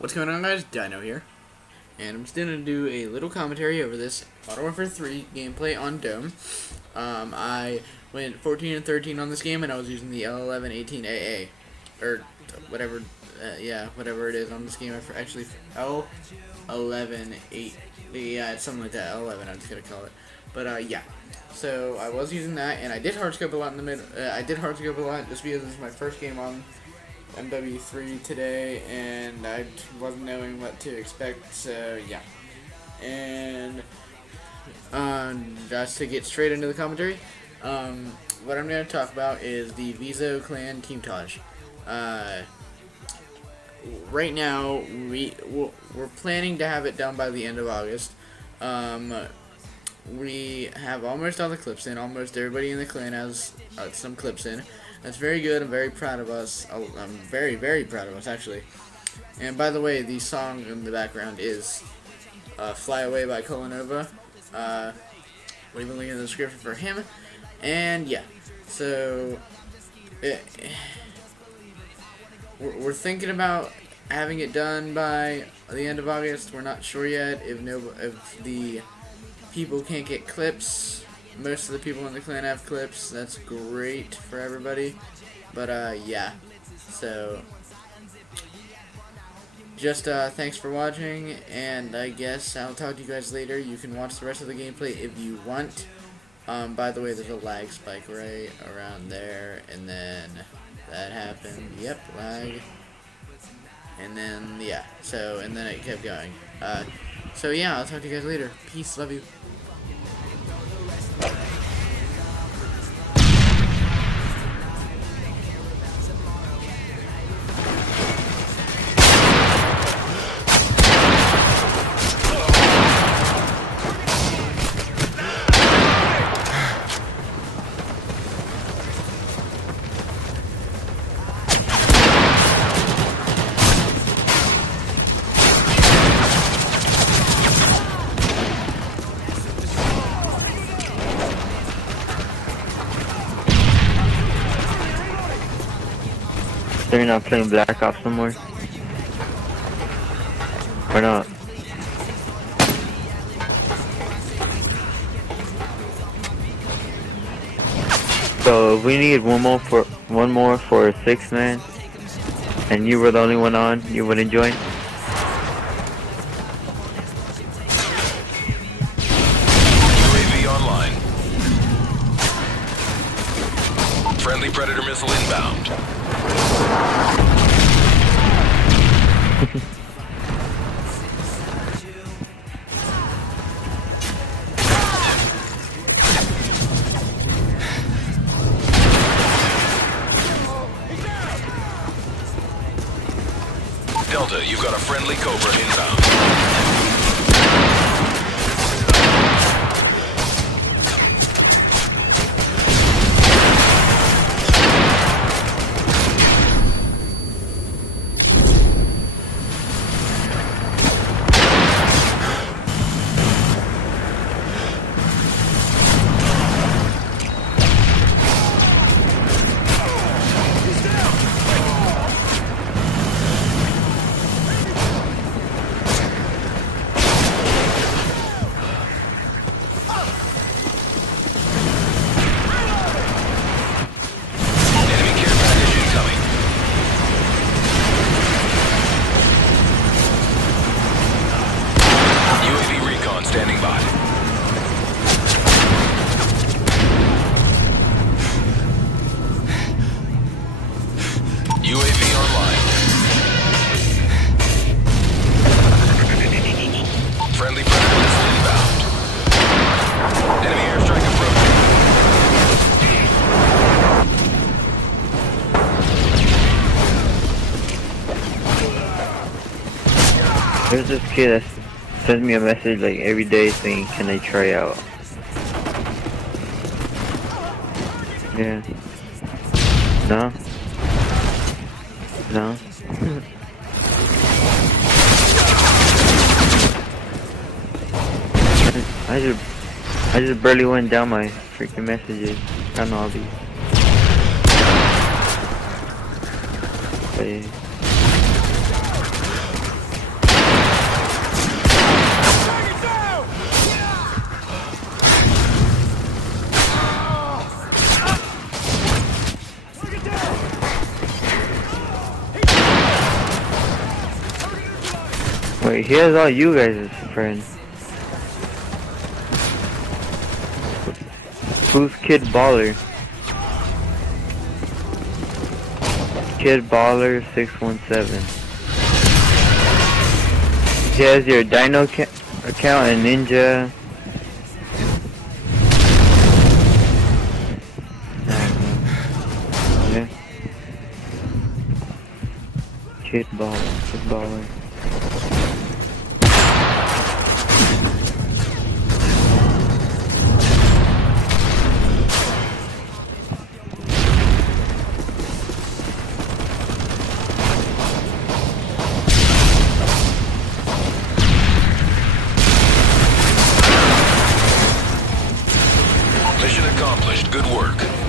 What's going on, guys? DiiNo here, and I'm just gonna do a little commentary over this Modern Warfare 3 gameplay on Dome. I went 14 and 13 on this game, and I was using the L1118AA, or whatever, whatever it is on this game. Actually, L118, yeah, it's something like that. L11, I'm just gonna call it. But yeah, so I was using that, and I did hardscope a lot in the mid. I did hardscope a lot just because this is my first game on MW3 today, and I wasn't knowing what to expect, so yeah. And just to get straight into the commentary, what I'm going to talk about is the VeZo clan Teamtage. Right now, we're planning to have it done by the end of August. We have almost all the clips in. Almost everybody in the clan has some clips in. That's very good. I'm very proud of us. I'm very, very proud of us, actually. And by the way, the song in the background is Fly Away by Kolo. We'll leave a link in the description for him. And yeah, so we're thinking about having it done by the end of August. We're not sure yet if the people can't get clips. Most of the people in the clan have clips. That's great for everybody. But yeah, so just thanks for watching, and I guess I'll talk to you guys later. You can watch the rest of the gameplay if you want. By the way, there's a lag spike right around there, and then that happened. Yep, lag. And then yeah, and then it kept going. So yeah, I'll talk to you guys later. Peace, love you. So you're not playing Black Ops no more? Or not? So if we need one more for a 6-man, and you were the only one on, you wouldn't join? UAV online. Friendly Predator missile inbound. Delta, you've got a friendly Cobra inbound. Standing by. UAV online. Friendly Predator missile inbound. Enemy airstrike approaching. There's this kid that sends me a message like every day saying, can I try out? Yeah. No? No? I just barely went down my freaking messages. I don't know all these. But yeah. Wait, he has all you guys as friends. Who's Kid Baller? Kid Baller 617. He has your DiiNo account and Ninja. Yeah. Kid Baller. Mission accomplished. Good work.